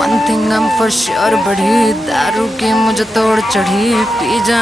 One thing I'm for sure, बढ़ी दारू की मुझे तोड़ चढ़ी, पी जा